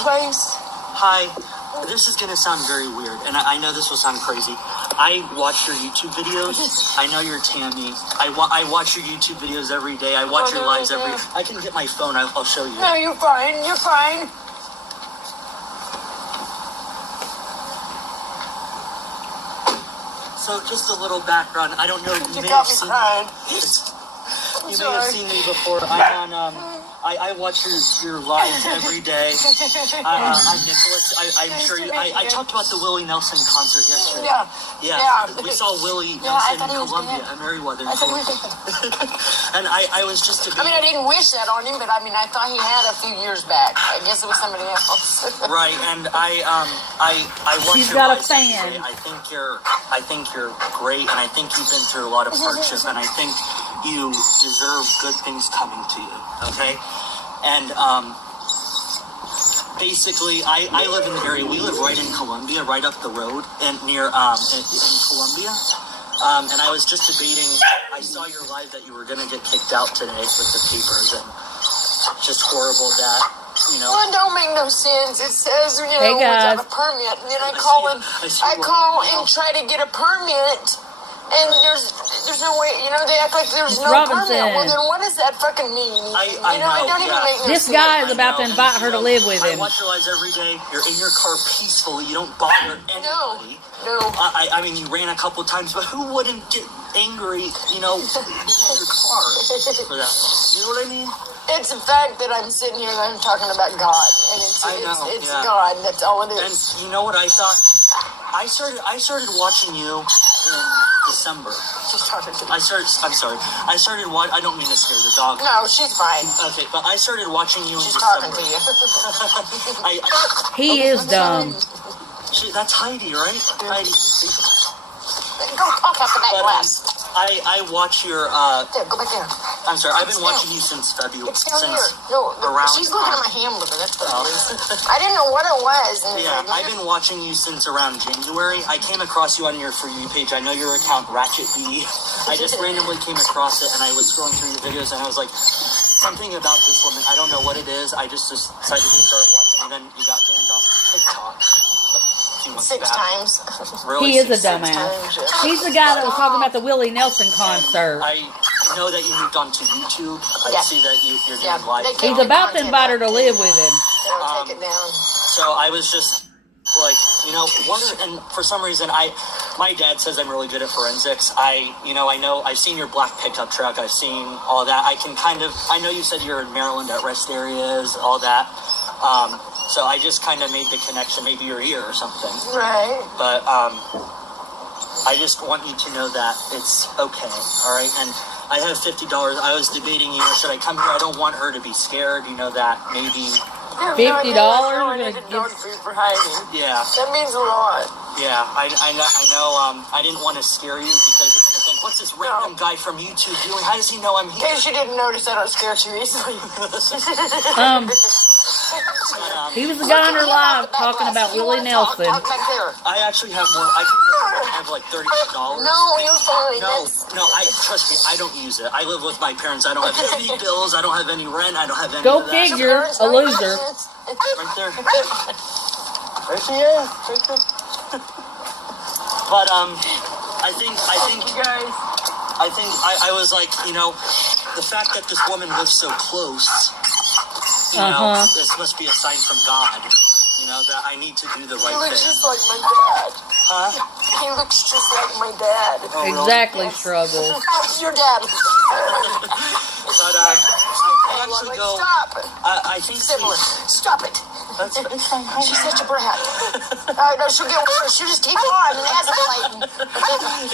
place? Hi. This is going to sound very weird, and I know this will sound crazy. I watch your YouTube videos. I know you're Tammy. I watch your YouTube videos every day. I watch your lives every... I can get my phone. I'll show you. No, you're fine. You're fine. So, just a little background. I don't know. You got me crying. You may have seen me before. I'm on, I watch your lives every day. I'm Nicholas. I'm sure you, I talked about the Willie Nelson concert yesterday. Yeah. We saw Willie Nelson in Columbia, at Merriweather. And I was just debating. I mean, I didn't wish that on him, but I mean, I thought he had a few years back. I guess it was somebody else. Right, and I watch She's your got a lives fan. every day. I think you're great, and I think you've been through a lot of hardship, and I think you deserve good things coming to you, okay? And basically, I live in the area. We live right in Columbia, right up the road, and near in Columbia. And I was just debating. I saw your live that you were going to get kicked out today with the papers, and just horrible that. Well, it don't make no sense. It says, Hey, guys. without a permit. And then I call and try to get a permit, and there's no way, they act like there's no Robinson. permit. Well, then what does that fucking mean? I it don't even make no This sense. guy is about to invite her to live with I him. watch your lives every day. You're in your car peacefully. You don't bother anybody. No. I mean, you ran a couple of times, but who wouldn't get angry, in your car for that? You know what I mean? It's the fact that I'm sitting here and I'm talking about God, and it's God. That's all it is. And you know what I thought? I started watching you in December. She's talking to me. I'm sorry. I started watching. I don't mean to scare the dog. No, she's fine. Okay, but I started watching you in She's December. talking to you. He is dumb. That's Heidi, right? Heidi. Go talk after that glass. I watch your. There, go back there. I'm sorry. I've been watching you since February. It's down here. No, she's looking at my hamburger. That's what it is. I didn't know what it was. Yeah, I've been watching you since around January. I came across you on your For You page. I know your account, Ratchet B. I just randomly came across it, and I was scrolling through your videos, and I was like, something about this woman. I don't know what it is. I just decided to start watching, and then you got banned off TikTok. 6 times. Really? He is a dumbass. He's the guy that was talking about the Willie Nelson concert. I know that you moved on to YouTube. I see that you're doing live. He's about to invite her to live with him. Take it down. So I was just like, and for some reason, my dad says I'm really good at forensics. I know I've seen your black pickup truck. I've seen all that. I know you said you're in Maryland at rest areas, all that. So I just kind of made the connection. Maybe you're here or something. Right. But I just want you to know that it's okay. All right. And I have $50. I was debating, should I come here? I don't want her to be scared. That maybe. $50? For hiding. Yeah. That means a lot. Yeah. I know. I didn't want to scare you because you're gonna think, what's this random guy from YouTube doing? How does he know I'm here? In case you didn't notice, I don't scare too easily. He was the guy on her live talking about Willie Nelson. Talk back there. I actually have more. I have like $30. No, you're fine. No. Trust me. I don't use it. I live with my parents. I don't have any bills. I don't have any rent. I don't have any. Go of that. figure, a loser. Right there. There she is. Right there. But I think You guys. I was like, the fact that this woman lives so close. This must be a sign from God, that I need to do the right thing. He looks just like my dad. Huh? He looks just like my dad. Oh, really? Exactly, struggle. Your dad. But I actually go. Stop. I think Similar. Stop it. That's fine. She's such a brat. No, she'll get worse. She'll just keep on and escalating.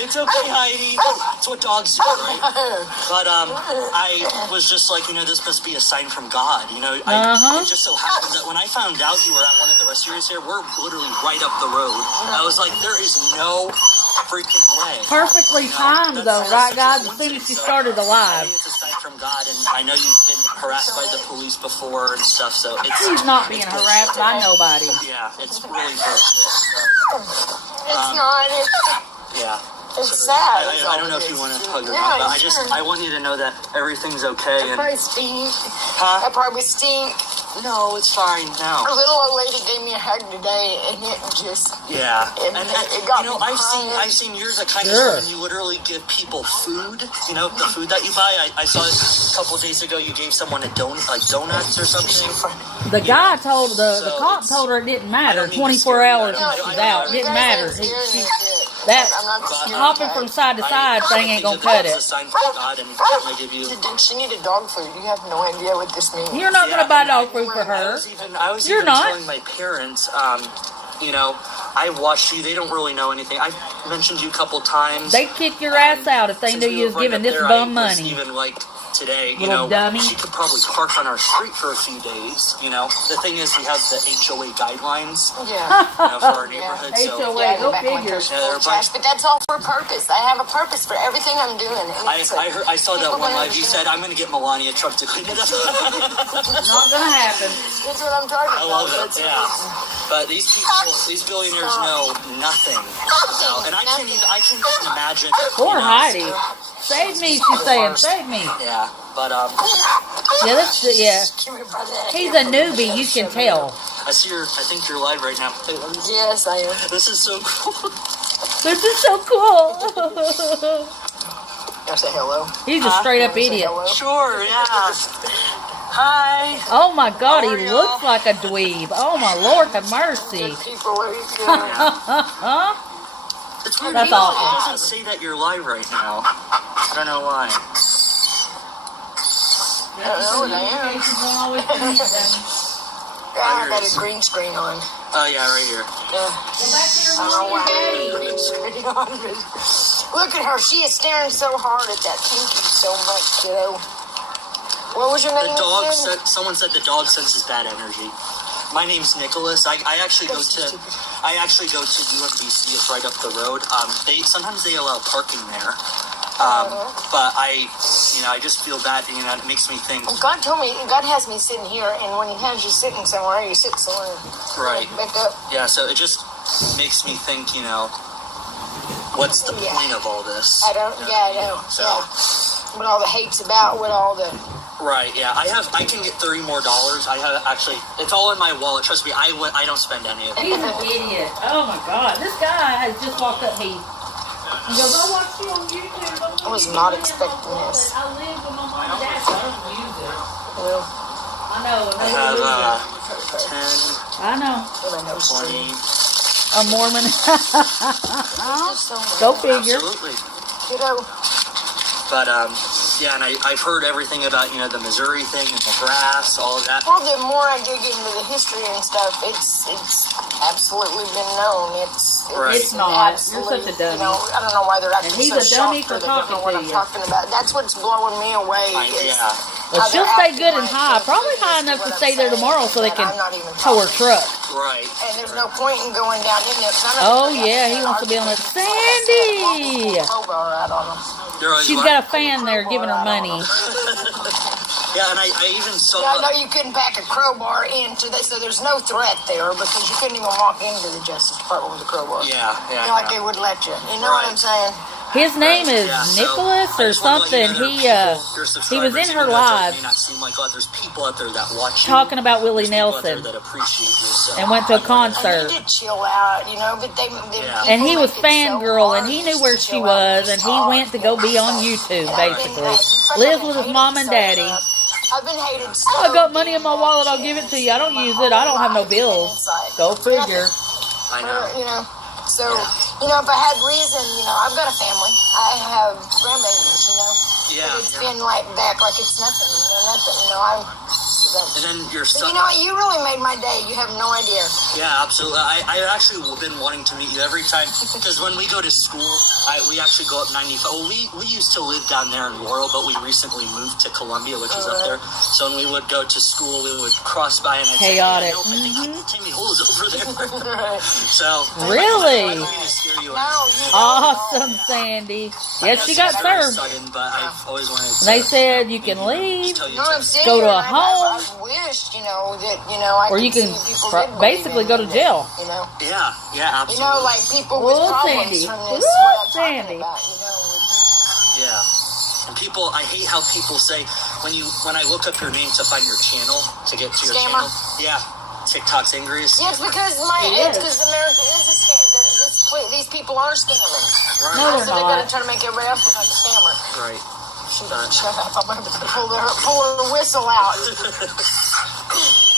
It's okay, Heidi. It's what dogs do, right? But I was just like, this must be a sign from God. It just so happened that when I found out you were at one of the rest areas here, we're literally right up the road. I was like, there is no freaking way. Perfectly timed, though, right, guys? As soon as she started the I live. think it's a sign from God, and I know you've been harassed by the police before and stuff, so it's... She's not being harassed by nobody. Yeah, it's really bullshit. It's not. Yeah. It's sad. I don't know if you want to hug her, but I want you to know that everything's okay. I probably stink. Huh? I probably stink. No, it's fine now. A little old lady gave me a hug today, and it just... Yeah. It got me crying. I've seen yours of kindness when you literally give people food. You know, the food that you buy. I saw it a couple of days ago. You gave someone a donut, like donuts or something. The guy told the cop told her it didn't matter. 24 hours and she's out. It didn't matter. That hopping from side to side thing ain't gonna cut it. She needed dog food. You have no idea what this means. You're not gonna buy dog food for her. I was even telling my parents, you know, I watched you. They don't really know anything. I've mentioned you a couple times. They'd kick your ass out if they knew you was giving this bum money. Even like today, you Little know, dummy. she could probably park on our street for a few days. You know, the thing is, we have the HOA guidelines. Yeah. You know, for our neighborhood. So, HOA, go figure. But that's all for a purpose. I have a purpose for everything I'm doing. I saw that one live. You said, I'm going to get Melania Trump to clean it up. Not gonna happen. That's what I'm talking about. I love it, yeah. But these people, these billionaires know nothing about, and I can't even imagine. Poor Heidi. Save me, she's saying. Save me. Yeah, but Yeah, he's a newbie, you can tell. I think you're live right now. Yes, I am. This is so cool. This is so cool. Can I say hello? He's a straight up idiot. Sure, yeah. Hi. Oh my God, he looks like a dweeb. Oh my Lord, have mercy. People, what are you doing? It's weird. That's It awesome. doesn't say that you're live right now. I don't know why. I don't know what I am. I got a green screen on. Oh yeah, right here. Yeah. I don't know why I have a green screen on. Look at her. She is staring so hard at that pinky so much, kiddo. What was your name? Someone said the dog senses bad energy. My name's Nicholas. I actually go to UMBC. It's right up the road. Sometimes they allow parking there. But I just feel bad. You know, it makes me think. God told me, God has me sitting here, and when He has you sitting somewhere, you sit somewhere. Right. Back up. Yeah. So it just makes me think. You know, what's the point of all this? I don't. Yeah, I know. So. Yeah. What all the hate's about? What all the. Right, yeah. I can get $30 more. I have actually, it's all in my wallet. Trust me, I don't spend any of it. He's an idiot. Oh my God. This guy has just walked up. He goes, I watched you on YouTube. I was not expecting this. I live with my mom and dad, so I don't use it. Well, I know. I have 10, I know. 20. A Mormon. So Go figure. Absolutely. kiddo. But, yeah, and I've heard everything about, you know, the Missouri thing and the grass, all of that. Well, the more I dig into the history and stuff, it's absolutely been known. It's not. Absolute, You're such a dummy. You know, I don't know why they're acting And he's so a dummy shocked for that they don't know what talking to I'm you. talking about. That's what's blowing me away. Yeah. Well, she'll stay good and high. Probably high enough to stay there tomorrow so they can tow her truck. Right. And there's no point in going down in there. Oh, yeah, he wants to be on it. Sandy! She's got a fan there giving her money. Yeah, and I even saw... Yeah, I know you couldn't pack a crowbar into this, so there's no threat there because you couldn't even walk into the Justice Department with a crowbar. Yeah. You know, like they would let you. You know what I'm saying? His name is Nicholas or something. He was in her live talking about Willie Nelson and went to a concert. I need to chill out, you know, but they and he was fangirl, and he knew where she was, and he went to go be on YouTube, basically. Lives with his mom and daddy. I've been hated so I got money in my wallet, I'll give it to you. I don't use it. I don't have no bills. Go figure. I know. You know, so, you know, if I had reason, you know, I've got a family. I have grandbabies, you know. Yeah. But it's been like back like it's nothing, you know, nothing. You know, and then your but son. you know what? You really made my day. You have no idea. Yeah, absolutely. I've actually been wanting to meet you every time because when we go to school, we actually go up 95. Well, we used to live down there in Laurel, but we recently moved to Columbia, which is up there. So when we would go to school, we would cross by and I'd chaotic. Say, I think Timmy Hole is over there. So really I don't mean to scare you. awesome, Sandy. Yes, she got served. Sudden, but I've always wanted to, They said you can leave, Go to a home. I wished, you know, that, you know, I or you could can see people did basically go to believe in jail. it, you know. Yeah, absolutely. You know, like people with Well, problems Sandy. from this, Well, what I'm Sandy. talking about, you know. Yeah. And people, I hate how people say, when I look up your name to find your channel to get to your Scammer? channel, yeah, TikTok's angry. Yeah, it's because America is a scam. These people are scamming. Right. No, So they're going to try to make everybody else look like a scammer. Right. Shut up! I'm going to pull the whistle out.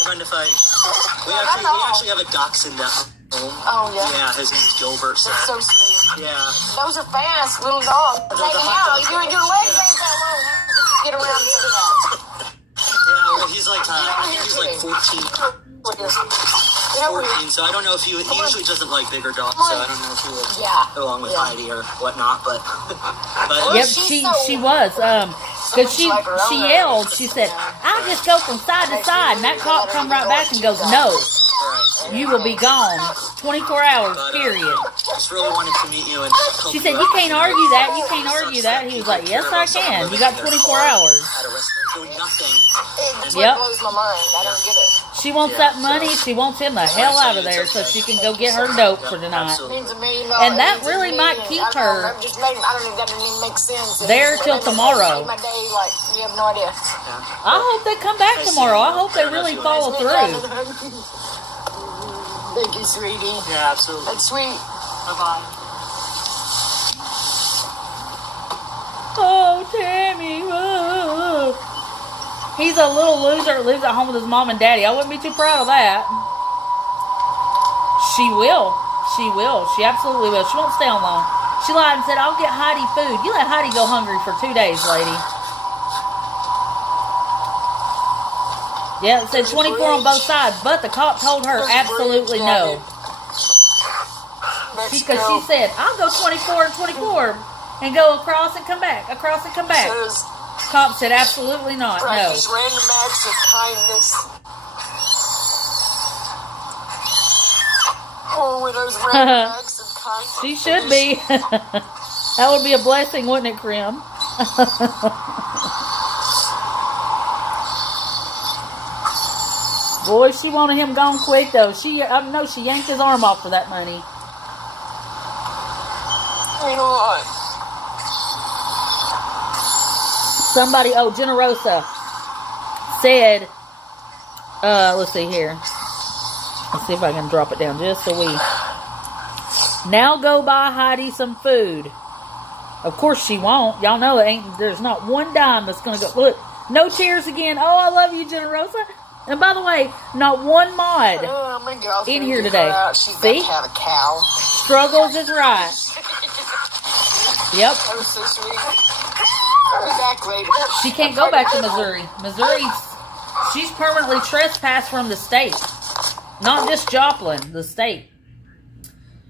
Mind if we actually have a dachshund at home. Oh yeah. Yeah, his name's Gilbert. That's so sweet. Yeah. Those are fast little dogs. Hanging out. Your legs ain't that long. You get around so fast. Yeah, well, he's like, I think he's like 14. 14, so I don't know if he usually doesn't like bigger dogs, so I don't know if he would go along with Heidi or whatnot, but yep, she was, because she yelled, she said, "I'll just go from side to side," and that cop come right back and goes, "No, you will be gone, 24 hours, period." Just really wanted to meet you, and she said, "You can't argue that, you can't argue that." He was like, "Yes, I can, you got 24 hours. Doing nothing. Yep. Blows my mind. I don't get it. She wants that money. She wants him the hell out of there so she can go get her dope for tonight. And that really might keep her I don't even, that doesn't even make sense. there till tomorrow. My day, like, you have no idea. I hope they come back tomorrow. I hope they really follow through. Thank you, sweetie. Yeah, absolutely. That's sweet. Bye-bye. Oh, Tammy. Oh. He's a little loser that lives at home with his mom and daddy. I wouldn't be too proud of that. She will. She will. She absolutely will. She won't stay on long. She lied and said, "I'll get Heidi food." You let Heidi go hungry for 2 days, lady. Yeah, it said 24 on both sides, but the cop told her absolutely no. Because she said, "I'll go 24 and 24 and go across and come back, across and come back." Cop said, "Absolutely not, no." These random acts of kindness. Oh, with those random acts of kindness. She should be. That would be a blessing, wouldn't it, Krim? Boy, she wanted him gone quick, though. I know she yanked his arm off for that money. You know what? Somebody, Generosa said, let's see here. Let's see if I can drop it down just a wee. "Now go buy Heidi some food." Of course she won't. Y'all know there's not one dime that's going to go. Look, no tears again. Oh, I love you, Generosa. And by the way, not one mod in here today. See? Have a cow. Struggles is right. Yep. That was so sweet. I'll be back later. She can't go back to Missouri. She's permanently trespassed from the state. Not just Joplin, the state.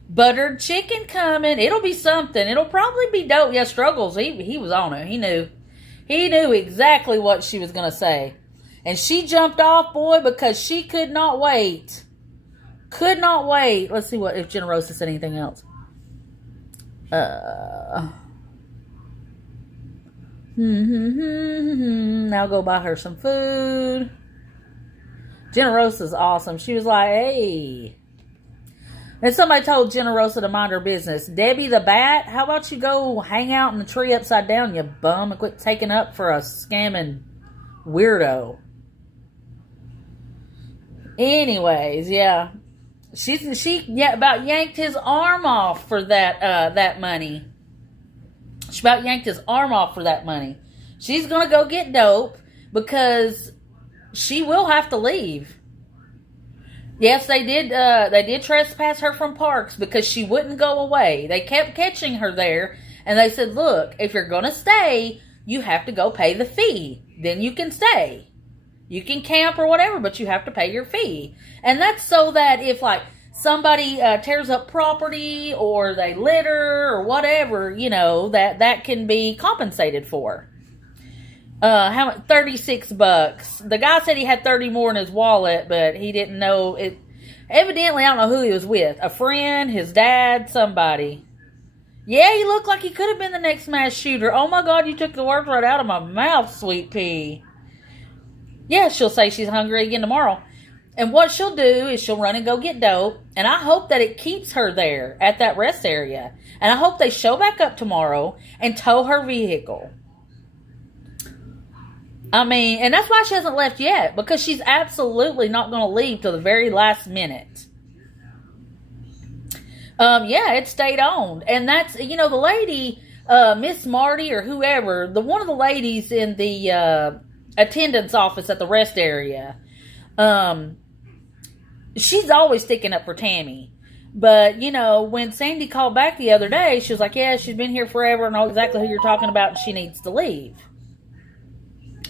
Buttered chicken coming. It'll be something. It'll probably be dope. Yeah, Struggles, he was on it. He knew. He knew exactly what she was going to say. And she jumped off, boy, because she could not wait. Could not wait. Let's see if Generosa said anything else. Now go buy her some food. Generosa's awesome. She was like, "Hey." And somebody told Generosa to mind her business. "Debbie the Bat, how about you go hang out in the tree upside down, you bum, and quit taking up for a scamming weirdo." Anyways, yeah. She about yanked his arm off for that money. She about yanked his arm off for that money. She's gonna go get dope because she will have to leave. Yes, they did trespass her from parks because she wouldn't go away. They kept catching her there, and they said, "Look, if you're gonna stay, you have to go pay the fee. Then you can stay. You can camp or whatever, but you have to pay your fee." And that's so that if, like, somebody tears up property or they litter or whatever, that can be compensated for. How much? $36. The guy said he had 30 more in his wallet, but he didn't know it. Evidently, I don't know who he was with. A friend, his dad, somebody. Yeah, he looked like he could have been the next mass shooter. Oh my God, you took the words right out of my mouth, sweet pea. Yeah, she'll say she's hungry again tomorrow. And what she'll do is she'll run and go get dope. And I hope that it keeps her there at that rest area. And I hope they show back up tomorrow and tow her vehicle. I mean, and that's why she hasn't left yet, because she's absolutely not going to leave till the very last minute. Yeah, it stayed on. And that's, the lady, Miss Marty or whoever, one of the ladies in the attendance office at the rest area, she's always sticking up for Tammy. But, when Sandy called back the other day, she was like, yeah, she's been here forever and know exactly who you're talking about, and she needs to leave.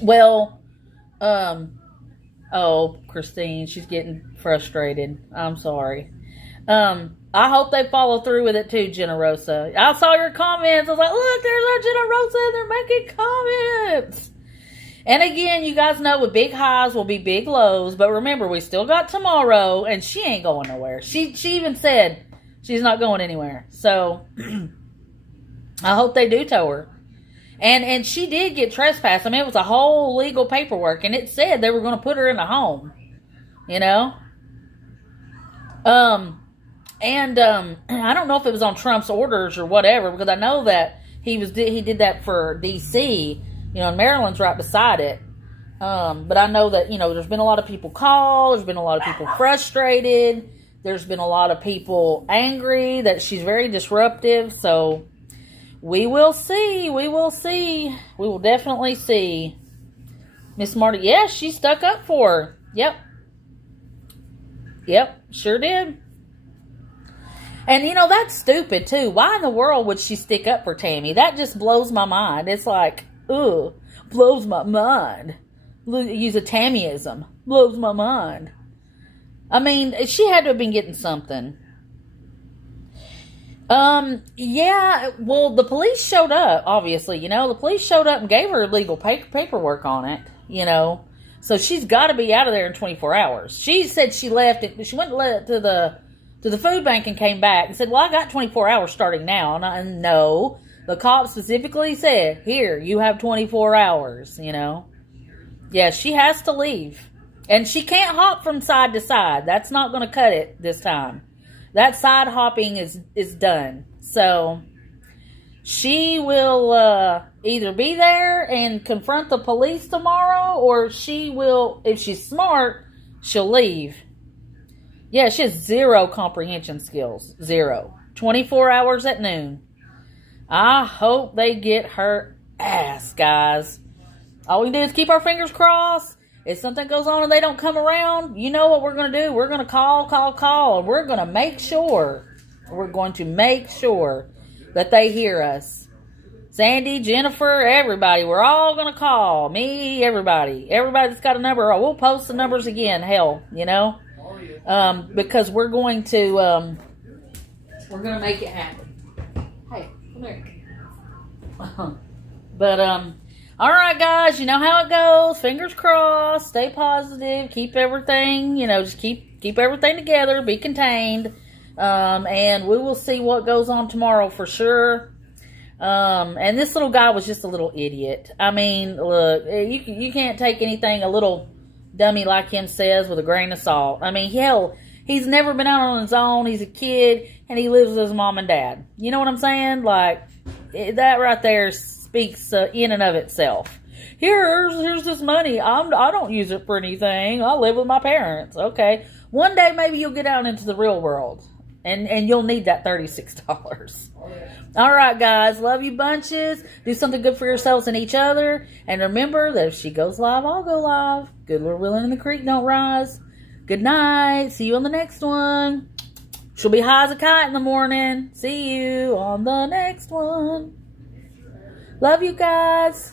Well, Christine, she's getting frustrated. I'm sorry. I hope they follow through with it too, Generosa. I saw your comments. I was like, look, there's our Generosa, and they're making comments. And again, you guys know with big highs will be big lows. But remember, we still got tomorrow, and she ain't going nowhere. She even said she's not going anywhere. So I hope they do tow her. And she did get trespassed. I mean, it was a whole legal paperwork, and it said they were going to put her in a home. I don't know if it was on Trump's orders or whatever, because I know that he did that for D.C., and Maryland's right beside it. But I know that, there's been a lot of people call, there's been a lot of people frustrated, there's been a lot of people angry that she's very disruptive, so we will see, we will definitely see. Miss Marty, yeah, she stuck up for her. Yep, sure did. And, that's stupid, too. Why in the world would she stick up for Tammy? That just blows my mind. It's like, ugh, blows my mind. Use a Tammyism. Blows my mind. I mean, she had to have been getting something. Yeah, well, the police showed up, obviously, the police showed up and gave her legal paperwork on it, So she's got to be out of there in 24 hours. She said she left it. She went to the food bank and came back and said, well, I got 24 hours starting now. And no, the cop specifically said, here, you have 24 hours, Yeah, she has to leave. And she can't hop from side to side. That's not going to cut it this time. That side hopping is done. So she will either be there and confront the police tomorrow, or she will, if she's smart, she'll leave. Yeah, she has zero comprehension skills. Zero. 24 hours at noon. I hope they get her ass, guys. All we can do is keep our fingers crossed. If something goes on and they don't come around, you know what we're going to do. We're going to call. And we're going to make sure. That they hear us. Sandy, Jennifer, everybody. We're all going to call. Me, everybody. Everybody that's got a number. We'll post the numbers again. Hell, because we're going to make it happen. Hey, come here. But, all right, guys, you know how it goes. Fingers crossed. Stay positive. Keep everything, just keep everything together. Be contained. And we will see what goes on tomorrow for sure. And this little guy was just a little idiot. I mean, look, you can't take anything a little dummy like him says with a grain of salt. I mean, hell, he's never been out on his own. He's a kid, and he lives with his mom and dad. You know what I'm saying? Like, that right there speaks in and of itself. Here's this money. I don't use it for anything. I live with my parents. Okay. One day maybe you'll get out into the real world, and you'll need that $36. All right, guys. Love you bunches. Do something good for yourselves and each other. And remember that if she goes live, I'll go live. Good Lord willing, and the creek don't rise. Good night. See you on the next one. She'll be high as a kite in the morning. See you on the next one. Love you guys.